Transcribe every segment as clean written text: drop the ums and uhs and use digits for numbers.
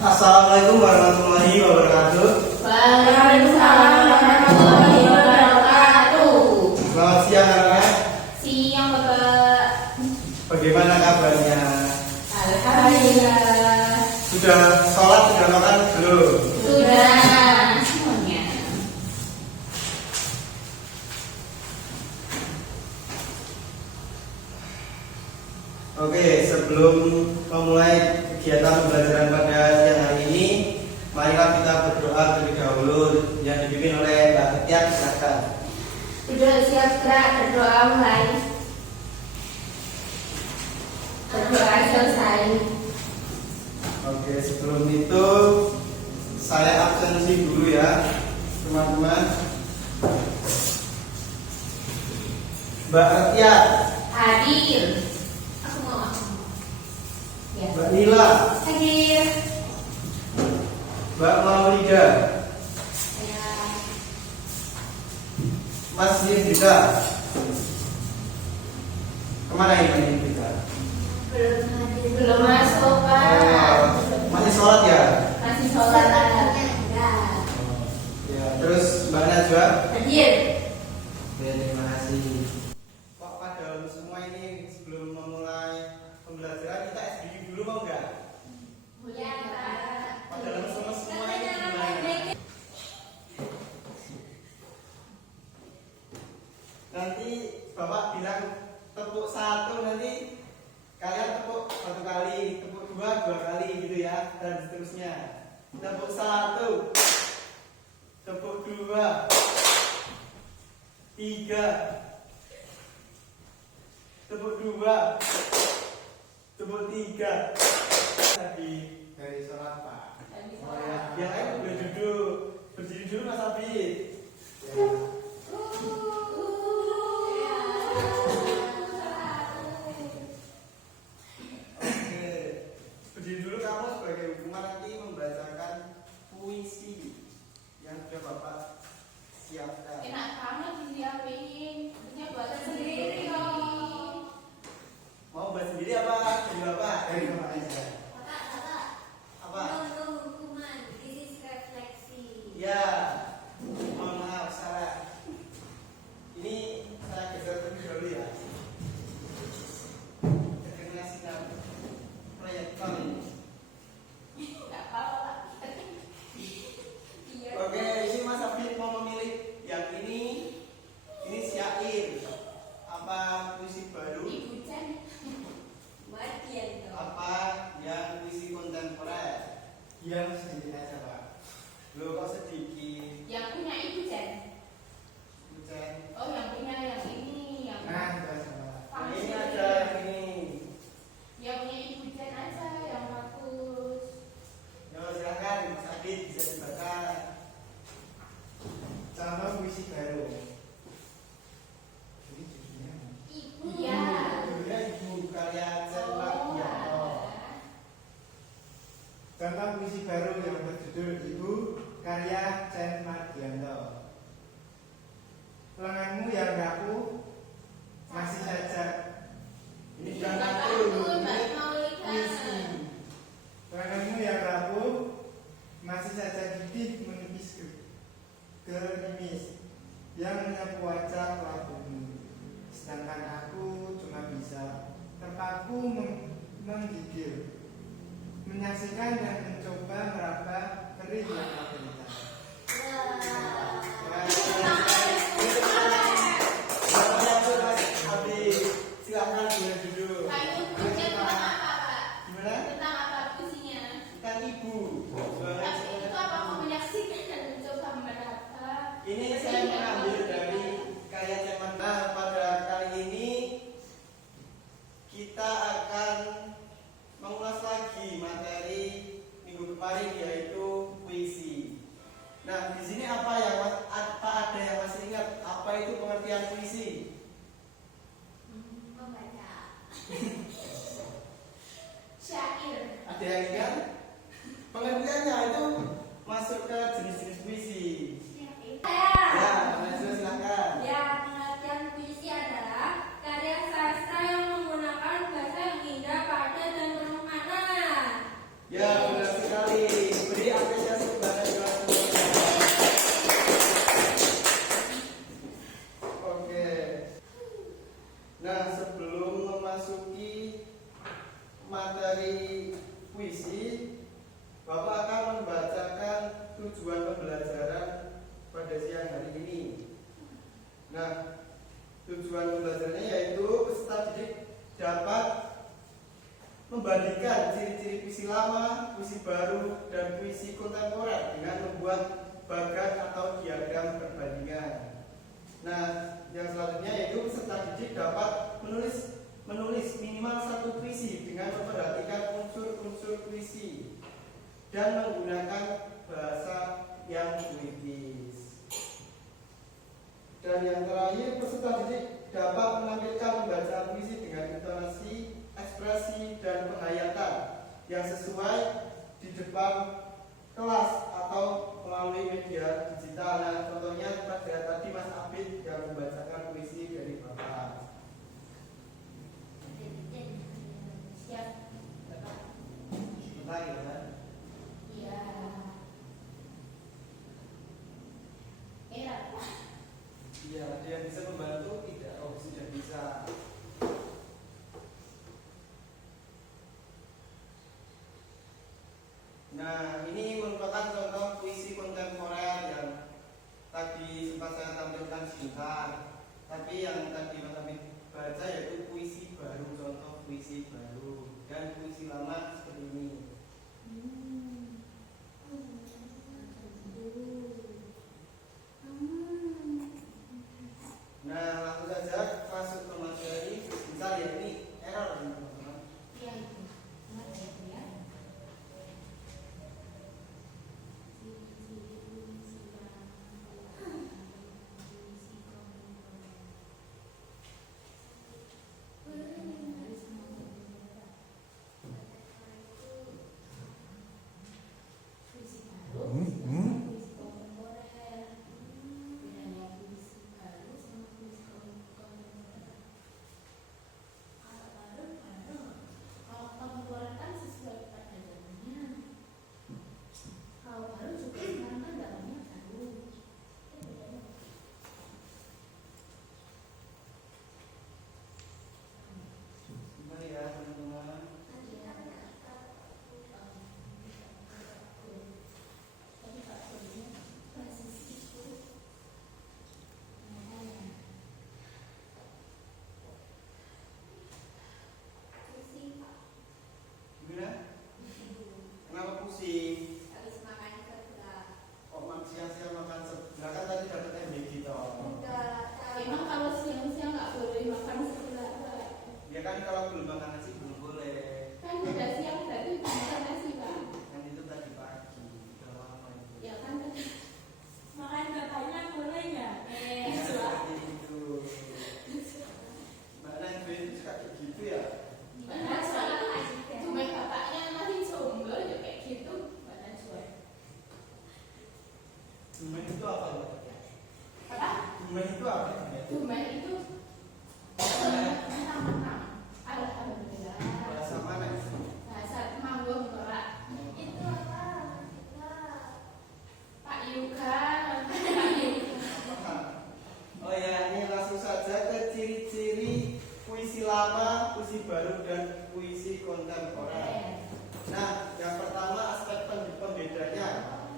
Assalamualaikum warahmatullahi wabarakatuh. Waalaikumsalam warahmatullahi wabarakatuh. Selamat siang anak-anak. Siang Bapak. Bagaimana kabarnya? Alhamdulillah. Sudah sholat, sudah makan belum? Sudah semuanya. Oke, sebelum memulai kegiatan pembelajaran pada siang hari ini, marilah kita berdoa terlebih dahulu yang dipimpin oleh Mbak Ketiak. Silakan. Sudah siap gerak berdoa mulai. Berdoa selesai. Oke, sebelum itu saya absensi dulu ya, teman-teman. Mbak Ketiak, Hadir. Aku mau. Ya. Mbak Nila, Hadir. Mbak Maulida, Ya. Mas Nindita. Kemana ini Mas Nindita? Belum hadir. Belum masuk Pak. Masih sholat ya? Masih sholat. Ya, terus Mbak Najwa? Hadir. Ya, terima kasih. Pak pada semua ini sebelum memulai pembelajaran kita SBY dulu mau nggak? Ya Pak. Pada semua ini gimana? Nanti Bapak bilang tepuk satu, nanti kalian tepuk satu kali, tepuk dua kali gitu ya, dan seterusnya. Tepuk satu, tepuk dua, tiga, tepuk dua, tepuk tiga. Tadi dari sholat Pak. Yang lain boleh duduk, berdiri dulu Mas Abid. Ya. Berdiri dulu, kamu sebagai hukuman nanti membacakan puisi yang sudah Bapak siapkan. Enak banget disiapin. Punya buat sendiri dong. Mau buat sendiri apa dari Bapak? Dari Bapak aja. Apa? Hukuman, this is refleksi. Ya, mohon maaf salah. Ini saya geser terlebih dahulu ya. Terkena sinar proyektor ini. Enggak apa-apa. Iya. Oke, ini Mas Abid mau memilih yang ini. Ini syair. Apa puisi baru? Ibu Chen. Matian dong. Apa yang puisi kontemporer? Yang sedikit aja Pak. Loh kok sedikit? Yang punya Ibu Chen. Bukan. Oh, yang punya yang ini, yang Nah, itu aja Pak. Yang Ini ada yang ini. yang punya Ibu Chen aja yang bagus. Yo silakan Mas Abid bisa dibaca. Contoh puisi baru. Ini judulnya. Ibu. Iya. Judulnya Ibu karya Chen Oh, Mardianto. alah. Contoh puisi baru yang berjudul Ibu karya Chen Mardianto. Lenganmu yang rapuh masih saja. Ini Yang jangan bagus, dulu. Mbak Maulida. Puisi. Lenganmu yang rapuh masih saja gigih menipis gerimis yang menyapu wajah pelakumu. Sedangkan aku cuma bisa terpaku menggigil, menyaksikan dan mencoba meraba perih yang aku lihat. Silakan boleh duduk. Pak, itu puisinya tentang apa, Pak? Gimana? Tentang apa puisinya? Tentang ibu. Tapi itu apa mau menyaksikan dan mencoba meraba? Ini saya mengambil dari karya Ceman. Nah, pada kali ini kita akan mengulas lagi materi minggu kemarin yaitu puisi. Nah, di sini apa ada yang masih ingat apa itu pengertian puisi? Membaca. Syair. Ada yang ingat? Pengertiannya itu masuk ke jenis-jenis puisi. Ya, Najwa silakan. Ya, pengertian puisi adalah karya sastra yang menggunakan bahasa materi puisi, Bapak akan membacakan tujuan pembelajaran pada siang hari ini. Nah, tujuan pembelajarannya yaitu peserta didik dapat membandingkan ciri-ciri puisi lama, puisi baru, dan puisi kontemporer dengan membuat bagan atau diagram perbandingan. Nah, yang selanjutnya yaitu peserta didik dapat menulis minimal satu puisi dengan memperhatikan unsur-unsur puisi dan menggunakan bahasa yang puitis. Dan yang terakhir, peserta didik dapat menampilkan pembacaan puisi dengan intonasi, ekspresi, dan penghayatan yang sesuai di depan kelas atau melalui media digital. Nah, contohnya pada tadi Mas Abid yang membacakan puisi dari Bapak. Siap, Bapak. Sebentar ya, kan? Iya. Pak. Iya, ada yang bisa membantu? Tidak, oh sudah bisa. Nah, ini merupakan contoh puisi kontemporer yang tadi sempat saya tampilkan sebentar. Tapi yang tadi Mas Abid baca yaitu puisi baru, contoh puisi baru. Dan puisi lama seperti ini. Nah, langsung saja masuk ke materi. Misal ya, ini error teman-teman. Iya, itu. Benar ya. Gimana ya teman-teman? Gimana? Kenapa pusing? Habis makan sebelah. Kok siang-siang makan sebelah, kan tadi dapat MBG toh. Emang kalau siang-siang nggak boleh makan sebelah, Pak? Ya kan kalau belum makan nasi belum boleh. Kan udah siang berarti udah makan nasi, Pak. Kan itu tadi pagi, udah lama itu. Ya kan tadi. Makan bapaknya boleh nggak? Ya, seperti itu. Mbak Najwa itu suka kayak gitu ya? Nah, itu cuma bapaknya masih jomblo ya kayak gitu. Mbak Najwa. Dumen itu apa ya? Apa? Dumen itu apa ya? Dumen itu mentang-mentang. Alhamdulillah. Bahasa mana itu? Bahasa Temanggung, Pak. Itu apa? Pak Yuga. Pak Yuga. Oh ya, ini langsung saja ke ciri-ciri puisi lama, puisi baru, dan puisi kontemporer. Nah, yang pertama aspek pembedanya,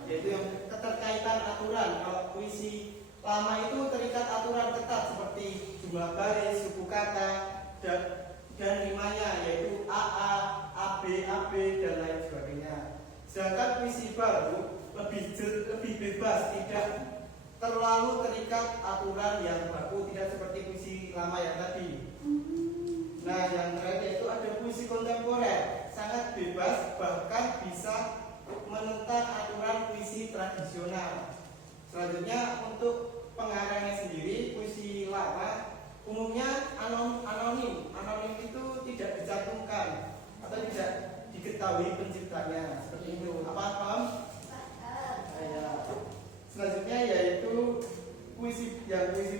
yaitu yang keterkaitan aturan. Kalau puisi lama itu terikat aturan ketat seperti jumlah baris, suku kata, dan rimanya, yaitu AA, AB, AB, dan lain sebagainya. Sedangkan puisi baru lebih bebas, tidak terlalu terikat aturan yang baku, tidak seperti puisi lama yang tadi. Nah, yang terakhir yaitu ada puisi kontemporer, sangat bebas, bahkan bisa menentang aturan puisi tradisional. Selanjutnya untuk pengarangnya sendiri, puisi lama umumnya anonim. Anonim itu tidak dicantumkan atau tidak diketahui penciptanya, seperti itu. Apa paham? Ya. Selanjutnya yaitu puisi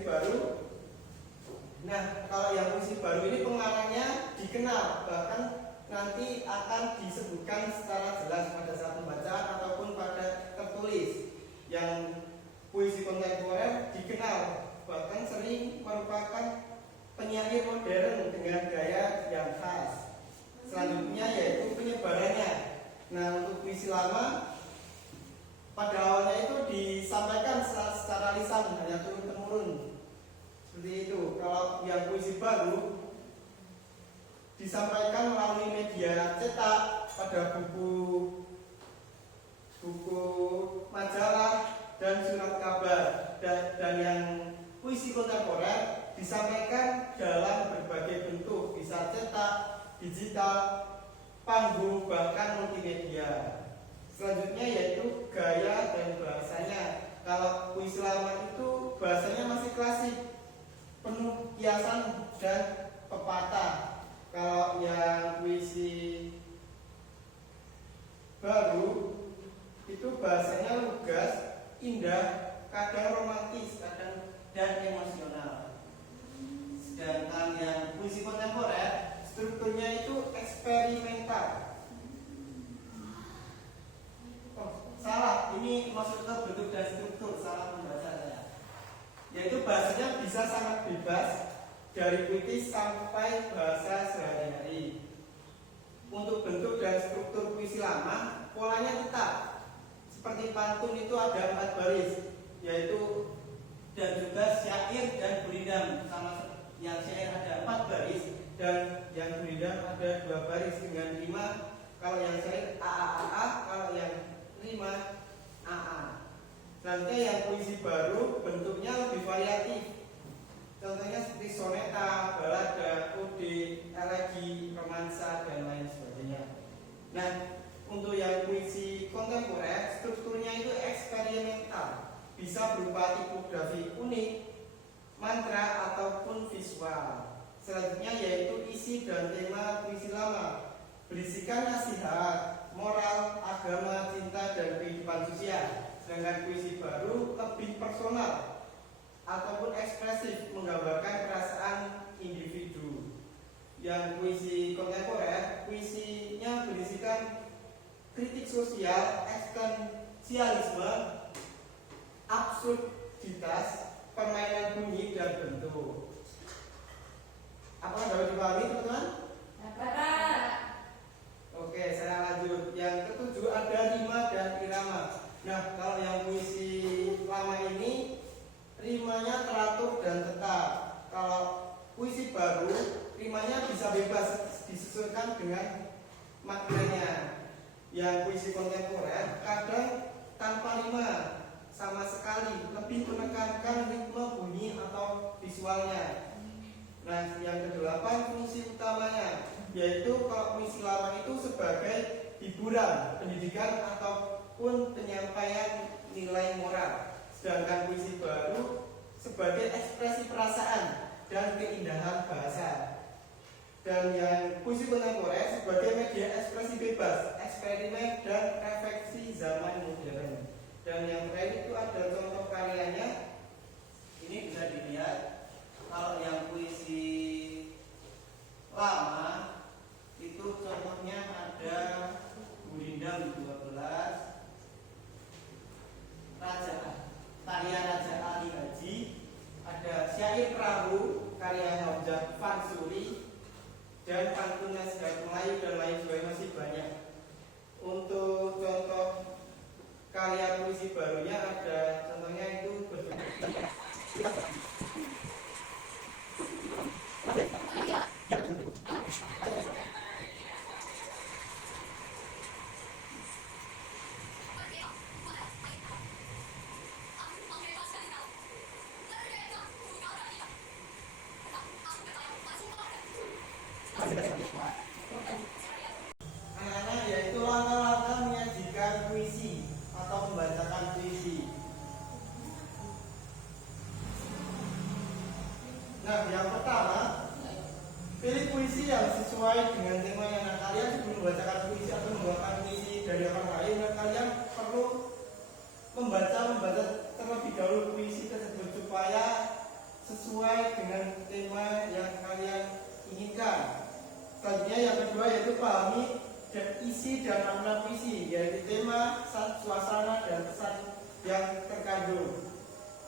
baru. Nah, kalau yang puisi baru ini pengarangnya dikenal, bahkan nanti akan disebutkan secara jelas pada saat pembacaan ataupun pada tertulis. Yang puisi kontemporer dikenal, bahkan sering merupakan penyair modern dengan gaya yang khas. Selanjutnya disampaikan melalui media cetak pada buku majalah dan surat kabar, dan yang puisi kontemporer disampaikan dalam berbagai bentuk, bisa cetak, digital, panggung, bahkan multimedia. Selanjutnya yaitu gaya dan bahasanya. Kalau puisi lama itu bahasanya masih klasik, penuh kiasan dan pepatah. Kalau yang puisi baru itu bahasanya lugas, indah, kadang romantis, kadang dan emosional. Sedangkan yang puisi kontemporer strukturnya itu eksperimental. Oh, salah, ini maksudnya bentuk dan struktur, salah membaca saya. Yaitu bahasanya bisa sangat bebas, dari puitis sampai bahasa sehari-hari. Untuk bentuk dan struktur puisi lama, polanya tetap. Seperti pantun itu ada 4 baris, yaitu dan juga syair dan gurindam. Sama yang syair ada 4 baris dan yang gurindam ada 2 baris dengan rima. Kalau yang syair a, kalau yang rima a. Selanjutnya yang puisi baru bentuknya lebih variatif. Contohnya seperti soneta, balada, ode, elegi, romansa, dan lain sebagainya. Nah, untuk yang puisi kontemporer, strukturnya itu eksperimental, bisa berupa tipografi unik, mantra, ataupun visual. Selanjutnya yaitu isi dan tema puisi lama, berisikan nasihat, moral, agama, cinta, dan kehidupan sosial. Sedangkan puisi baru lebih personal ataupun ekspresif, menggambarkan perasaan individu. Yang puisi kontemporer, puisinya berisikan kritik sosial, eksistensialisme, absurditas, permainan bunyi dan bentuk. Apakah dapat dipahami, teman-teman? Dapat. Oke, saya lanjut. Yang ketujuh ada rima dan irama. Nah, kalau yang puisi lama ini rimanya teratur dan tetap. Kalau puisi baru, rimanya bisa bebas disesuaikan dengan maknanya. Yang puisi kontemporer kadang tanpa rima sama sekali, lebih menekankan ritme bunyi atau visualnya. Nah, yang kedelapan fungsi utamanya, yaitu kalau puisi lama itu sebagai hiburan, pendidikan ataupun penyampaian nilai moral. Sedangkan puisi baru sebagai ekspresi perasaan dan keindahan bahasa. Dan yang puisi kontemporer sebagai media ekspresi bebas, eksperimen dan refleksi zaman modern. Dan yang terakhir itu ada contoh karyanya. Ini bisa dilihat. Kalau yang puisi lama itu contohnya ada Gurindam 12, karya Raja Ali Haji, ada Syair Perahu karya Hamzah Fansuri, dan pantun nasihat Melayu dan lain sebagainya, masih banyak. Untuk contoh karya puisi barunya ada contohnya itu anak-anak, yaitu langkah-langkah menyajikan puisi atau membacakan puisi. Nah, yang pertama, pilih puisi yang sesuai dengan temanya. Nah, kalian sebelum membacakan puisi atau membawakan puisi dari orang lain, nah, kalian perlu membaca terlebih dahulu puisi tersebut supaya sesuai dengan tema yang kalian inginkan. Selanjutnya yang kedua yaitu pahami dan isi dan makna puisi, yaitu tema, suasana, dan pesan yang terkandung.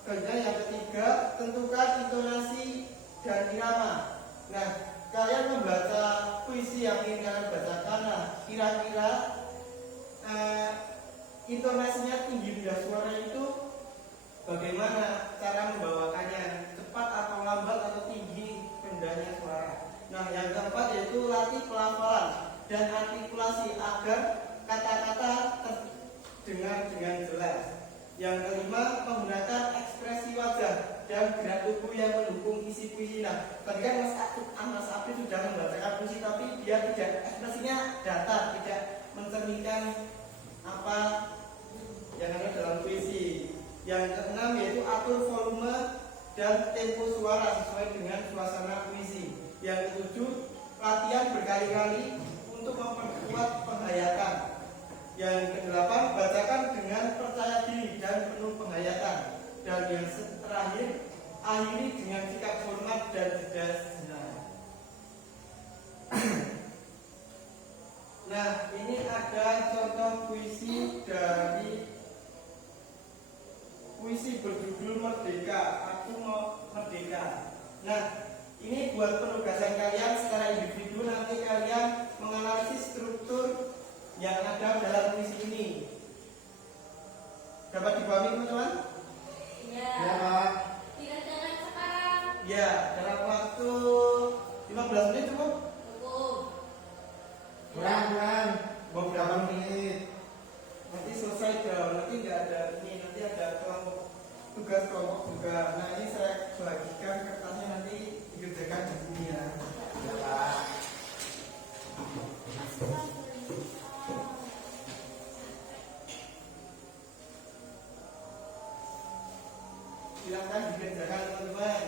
Selanjutnya yang ketiga, tentukan intonasi dan irama. Nah, kalian membaca puisi yang ingin kalian bacakan, nah, kira-kira intonasinya tinggi rendah suara itu bagaimana cara membawakannya, cepat atau lambat atau tinggi rendahnya suara. Nah, yang keempat yaitu latih pelafalan dan artikulasi agar kata-kata terdengar dengan jelas. Yang kelima, menggunakan ekspresi wajah dan gerak tubuh yang mendukung isi puisi. Nah, tadi kan Mas Afif sudah membacakan puisi, tapi dia tidak, ekspresinya datar, tidak mencerminkan apa yang ada dalam puisi. Yang keenam yaitu atur volume dan tempo suara sesuai dengan suasana puisi. Yang ketujuh, latihan berkali-kali untuk memperkuat penghayatan. Yang kedelapan, bacakan dengan percaya diri dan penuh penghayatan. Dan yang terakhir, akhiri dengan sikap hormat dan jeda sejenak. Nah, ini ada contoh puisi dari puisi berjudul Merdeka, Aku Mau Merdeka. Nah, ini buat penugasan kalian secara individu, nanti kalian menganalisis struktur yang ada dalam puisi ini. Dapat dipahami teman-teman? Ya. Ya, Pak. Tidak jangan sekarang. Ya, dalam waktu 15 menit cukup? Cukup. Kurang. Beberapa Berapa menit? Nanti selesai dong, nanti nggak ada ini, nanti ada kelompok tugas kelompok juga. Nah, ini saya bagikan kertasnya, nanti dikerjakan di sini ya. Ya, Pak. Silakan dikerjakan teman-teman.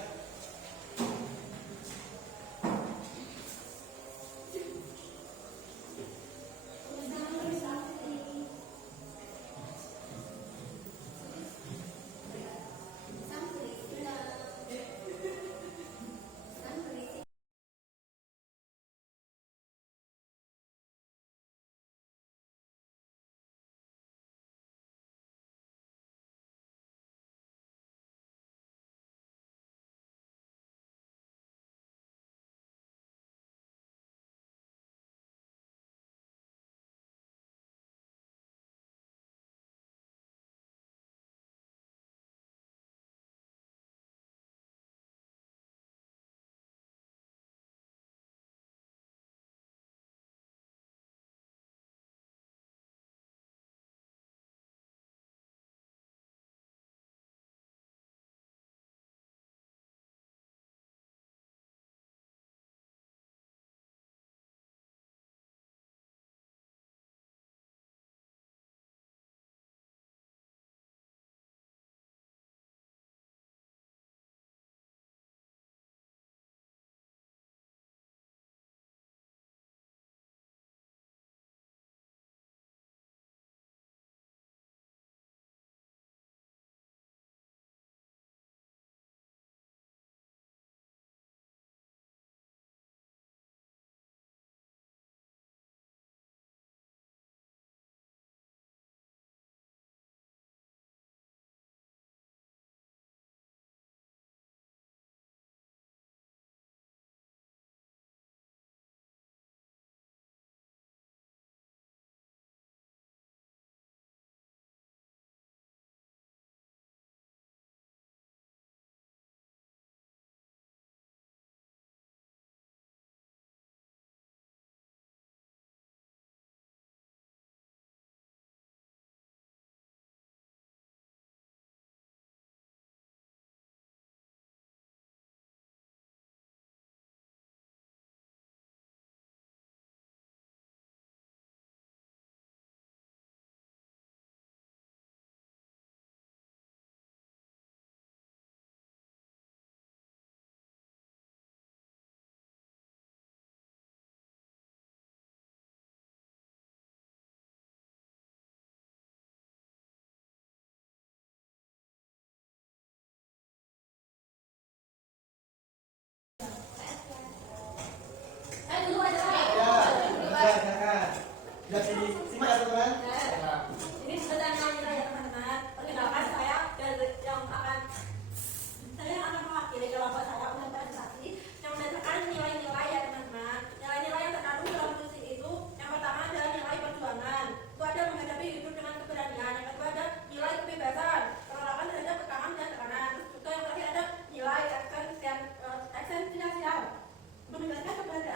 Menegaskan kepada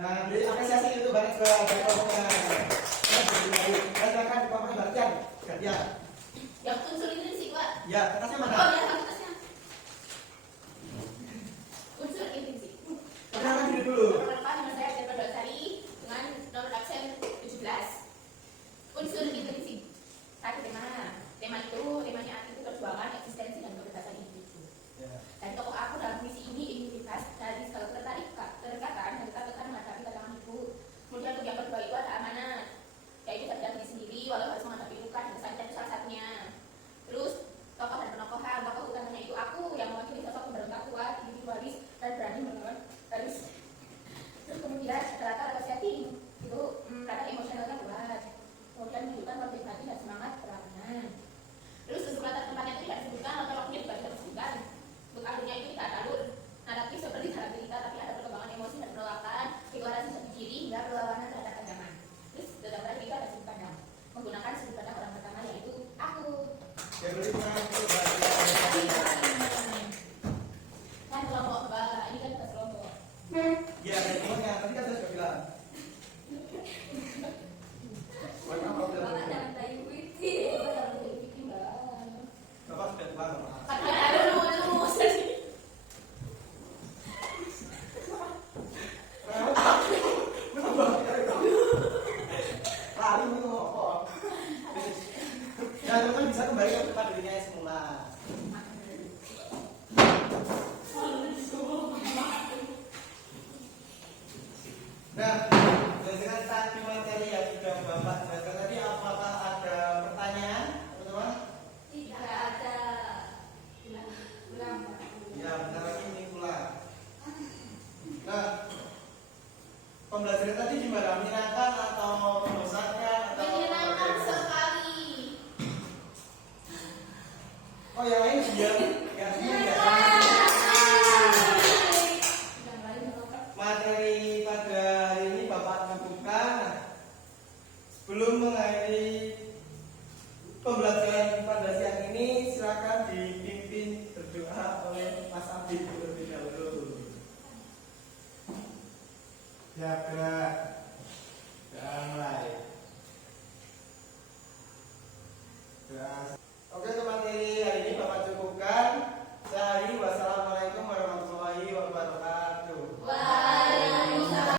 Nah, beri apresiasi untuk Bang Iqbal dari kelompoknya. Silakan kelompoknya Barjan. Gantian. Yang unsur intrinsik, Pak. Ya, kertasnya mana? Oh, ya, kertasnya. Unsur intrinsik. Perkenalkan diri dulu. Perkenalkan, nama saya Adel Padwasari dengan nomor absen 17. Unsur intrinsik. Satu tema. Tema itu, temanya itu perjuangan, eksistensi, dan kebebasan individu. Ya. Dan tokoh aku dalam misi ini ingin bebas dari segala keterikatan dan ketakutan menghadapi tantangan hidup. Kemudian untuk yang kedua itu ada amanat, yaitu sadar diri sendiri walau harus menghadapi luka dan kesakitan itu salah satunya. Terus tokoh dan penokohan, tokoh utamanya itu aku yang mewakili sosok pemberontak kuat, individualis dan berani melawan garis. Terus kemudian rata atau setting itu rata emosionalnya kuat. Kemudian menunjukkan motivasi dan semangat perlawanan. Terus untuk latar tempatnya itu tidak disebutkan, otolognya juga tidak disebutkan. Untuk alurnya itu tidak ada alur naratif seperti dalam cerita, tapi ada perkembangan emosi dan penolakan, deklarasi satu ciri hingga perlawanan terhadap ancaman. Terus dalam tadi itu ada sudut pandang, menggunakan sudut pandang orang pertama yaitu aku. Ya, berarti perkenalkan dulu Bang. Kan kelompok Mbak, ini kan kita kelompok. Ya, dari kelompoknya. Tadi kan saya sudah bilang. Warna apa udah Bapak berubah? jangan tayu witi. Kita dalam jadi Mbak. Bapak sudah tua, Pak. Kan ada dulu sih. Lari ini ngomong. Nah, teman bisa kembali ke tempat dirinya semula. Nah, berdasarkan tadi materi yang sudah Bapak jelaskan tadi, apakah ada pertanyaan, teman-teman? Tidak ada. Ulang. Ya, bentar lagi ini pulang. Nah, pembelajaran tadi gimana? Menyenangkan atau membosankan atau Menyenangkan sekali. Oh, yang lain diam. Yang diam ya. Yang lain apa? Materi pada hari ini Bapak akan buka. Nah, sebelum mengakhiri pembelajaran pada siang ini, silakan dipimpin berdoa oleh Mas Abdi terlebih dahulu. Jaga dan